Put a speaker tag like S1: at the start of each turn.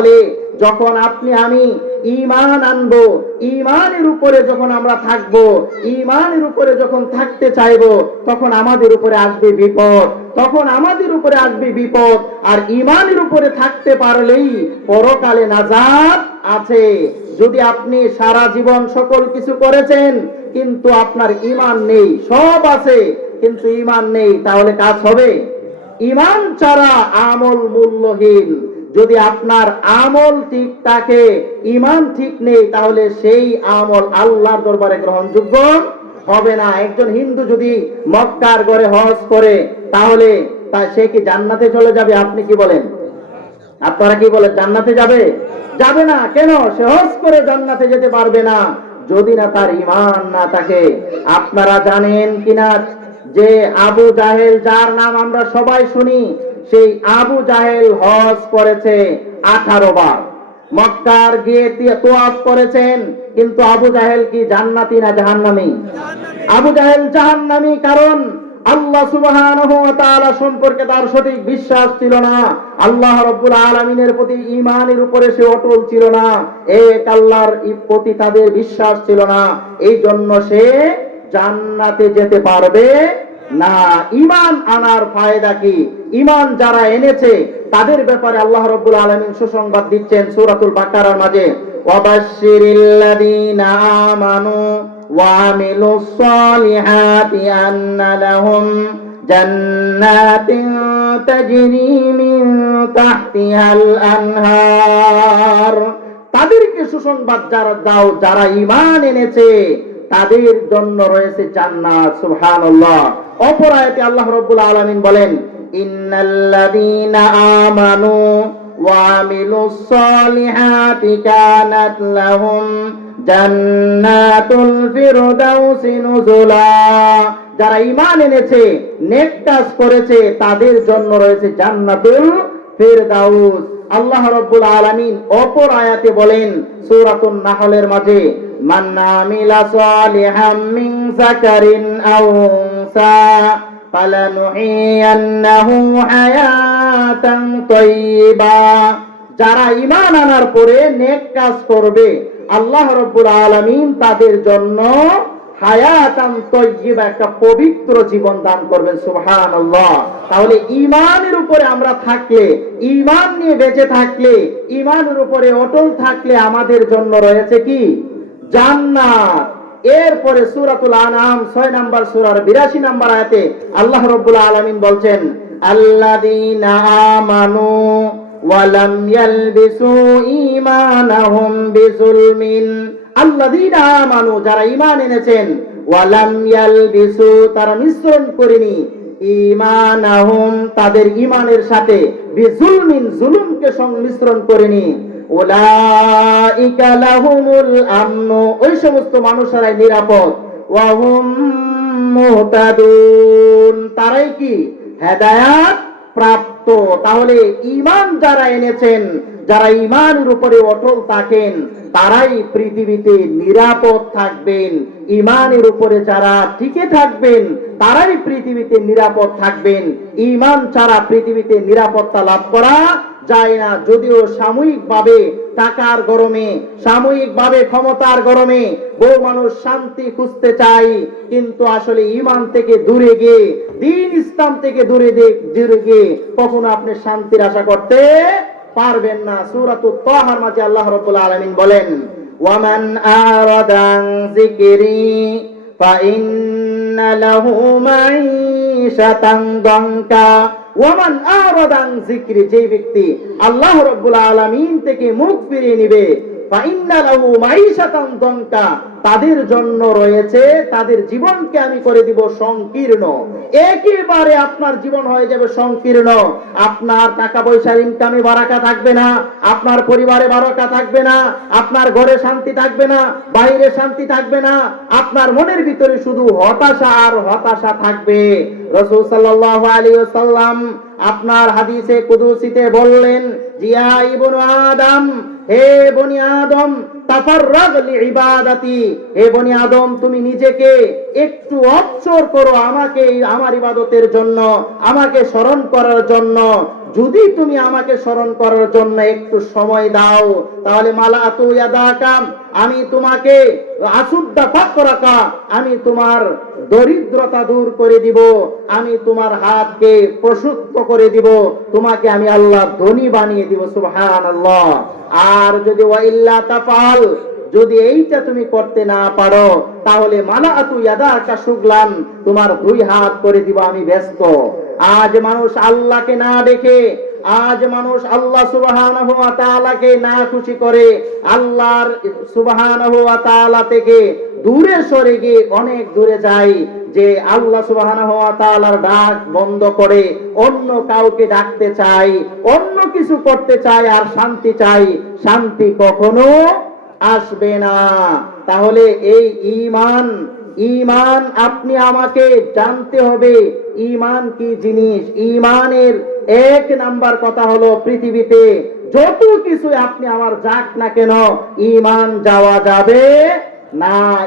S1: তাহলে যখন আপনি, আমি ইমান আনব ইমানের উপরে যখন আমরা থাকব ইমানের উপরে যখন থাকতে চাইব, তখন আমাদের উপরে আসবে বিপদ, তখন আমাদের উপরে আসবে বিপদ, আর ইমানের উপরে থাকতে পারলেই পরকালে নাজাত আছে। যদি আপনি সারা জীবন সকল কিছু করেছেন, কিন্তু আপনার ইমান নেই, সব আছে, কিন্তু ইমান নেই, তাহলে কাজ হবে। ইমান ছাড়া আমল মূল্যহীন। যদি আপনার আমল ঠিক থাকে ইমান ঠিক নেই, তাহলে সেই আমল আল্লাহর দরবারে গ্রহণযোগ্য হবে না। একজন হিন্দু যদি মক্কার গড়ে হজ করে, তাহলে তা সে কি জান্নাতে চলে যাবে? আপনি কি বলেন? আপনারা কি বলেন, জান্নাতে যাবে? যাবে না। কেন? সে হজ করে জান্নাতে যেতে পারবে না। যদি না তার ইমান না থাকে। আপনারা জানেন কিনা যে আবু জাহেল, যার নাম আমরা সবাই শুনি সেই আবু জাহেল হজ করেছে আঠারো বার। মক্কার গিয়ে তি- তোয়াফ করেছেন, কিন্তু আবু জাহেল কি জান্নাতি না জাহান্নামী? আবু জাহেল জাহান্নামী কারণ আল্লাহ তাআলা সম্পর্কে তার সঠিক বিশ্বাস ছিল না। আল্লাহ রাব্বুল আলামিনের প্রতি ঈমানের উপরে সে অটল ছিল না। এক আল্লাহর প্রতি তাদের বিশ্বাস ছিল না। এই জন্য সে জান্নাতে যেতে পারবে না ইমান আনার ফায়দা কি? ইমান যারা এনেছে, তাদের ব্যাপারে আল্লাহ রব্বুল আলমিন সুসংবাদ দিচ্ছেন সুরাতুল বাকারার মাঝে। তাদেরকে সুসংবাদ যারা দাও, যারা ইমান এনেছে, তাদের জন্য রয়েছে জান্নাত সুহান অপর আয়াতে আল্লাহ রাব্বুল আলামিন বলেন ইন্নাল্লাযীনা আমানু وعملوا الصالحات كانت لهم জান্নাতুল ফিরদাউস নুজুলা যারা ঈমান এনেছে নেক কাজ করেছে তাদের জন্য রয়েছে জান্নাতুল ফিরদাউস আল্লাহ রাব্বুল আলামিন অপর আয়াতে বলেন সূরাতুন নাহলের মাঝে মান আমিলা সালিহাম মিন যাকারিন আও ফালানুহিয়ান্নাহু হায়াতান তাইয়্যিবা যারা ঈমান আনার পরে নেক কাজ করবে, আল্লাহ রব্বুল আলামিন তাদের জন্য হায়াতান একটা পবিত্র জীবন দান করবেন, সুবহানাল্লাহ। তাহলে ঈমানের উপরে আমরা থাকলে, ঈমান নিয়ে বেঁচে থাকলে, ঈমানের উপরে অটল থাকলে আমাদের জন্য রয়েছে কি? জান্নাত। এরপরে সূরাতুল আনাম 6 নাম্বার সূরার 82 নাম্বার আয়াতে আল্লাহ রাব্বুল আলামিন বলছেন, আল্লাযীনা আমানু ওয়ালাম ইয়ালবিসু ঈমানাহুম বিজুলমিন। আল্লাযীনা আমানু, যারা ঈমান এনেছেন ওয়ালাম ইয়ালবিসু, তারা মিশ্রণ করেনি। ঈমানাহুম তাদের ঈমানের সাথে বিজুলমিন, জুলুমকে সংমিশ্রণ করেনি। উলাইকা লাহুমুল আমনু। ওই সমস্ত নিরাপদ। মুহতাদুন। তারাই কি? হেদায়াত প্রাপ্ত। তাহলে ঈমান যারা এনেছেন, যারা ঈমানের উপরে অটল থাকেন, তারাই পৃথিবীতে নিরাপদ থাকবেন। ইমানের উপরে যারা টিকে থাকবেন, তারাই পৃথিবীতে নিরাপদ থাকবেন। ইমান ছাড়া পৃথিবীতে নিরাপত্তা লাভ করা যায় না যদিও সাময়িকভাবে টাকার গরমে সাময়িকভাবে ক্ষমতার গরমে বহু মানুষ শান্তি খুঁজতে চায় কিন্তু আসলে ইমান থেকে দূরে গিয়ে দিন ইসলাম থেকে দূরে দে- দূরে গিয়ে কখনো আপনি শান্তির আশা করতে পারবেন না সূরাতুত তাহার মাঝে আল্লাহ রাব্বুল আলামিন বলেন ওয়ামান আরাদান যিকরি فإن له معيشة ضنكا ওয়ামান আরাদান যিকরি যে ব্যক্তি আল্লাহ রাব্বুল আলামিন থেকে মুখ ফিরিয়ে নিবে তাদের জন্য রয়েছে, তাদের জীবনকে আমি করে দিব সংকীর্ণ। একেবারে আপনার জীবন হয়ে যাবে সংকীর্ণ। আপনার টাকা পয়সার ইনকামে বারাকা থাকবে না, আপনার পরিবারে বারাকা থাকবে না, আপনার ঘরে শান্তি থাকবে না, বাইরে শান্তি থাকবে না, আপনার মনের ভিতরে শুধু হতাশা আর হতাশা থাকবে। রসুল সাল্লাল্লাহু আলাইহি ওয়াসাল্লাম আপনার হাদিসে কুদুসিতে বললেন, জিয়া ইবনু আদম, হে বনি আদম, তাফাররাগ লিইবাদাতি। হে বনি আদম, তুমি নিজেকে একটু অবসর করো আমাকে আমার ইবাদতের জন্য, আমাকে স্মরণ করার জন্য। যদি তুমি আমাকে স্মরণ করার জন্য একটু সময় দাও, তাহলে মালা ইয়াদাকাম আমি তোমাকে আমি তোমার দরিদ্রতা দূর করে দিব, আমি তোমার হাতকে প্রশস্ত করে দিব, তোমাকে আমি আল্লাহ ধনী বানিয়ে দিব, সুবহানাল্লাহ। আর যদি ওয়াইল্লা তাফাল যদি এইটা তুমি করতে না পারো, তাহলে মালা আতু ইয়াদাকা শুগলান তোমার দুই হাত করে দিব, আমি ব্যস্ত। আজ মানুষ আল্লাহকে না দেখে, আজ মানুষ আল্লাহ সুবহানাহু ওয়া তাআলাকে না খুশি করে, আল্লাহর তাআলা থেকে দূরে সরে গিয়ে অনেক দূরে যায় যে আল্লাহ তাআলার ডাক বন্ধ করে, অন্য কাউকে ডাকতে চাই অন্য কিছু করতে চাই আর শান্তি চাই শান্তি কখনো আসবে না। তাহলে এই ঈমান ঈমান আপনি আমাকে জানতে হবে। ইমান কি জিনিস? ইমানের এক নাম্বার কথা হলো পৃথিবীতে যত কিছু আপনি আমার যাক না কেন, ইমান যাওয়া যাবে না।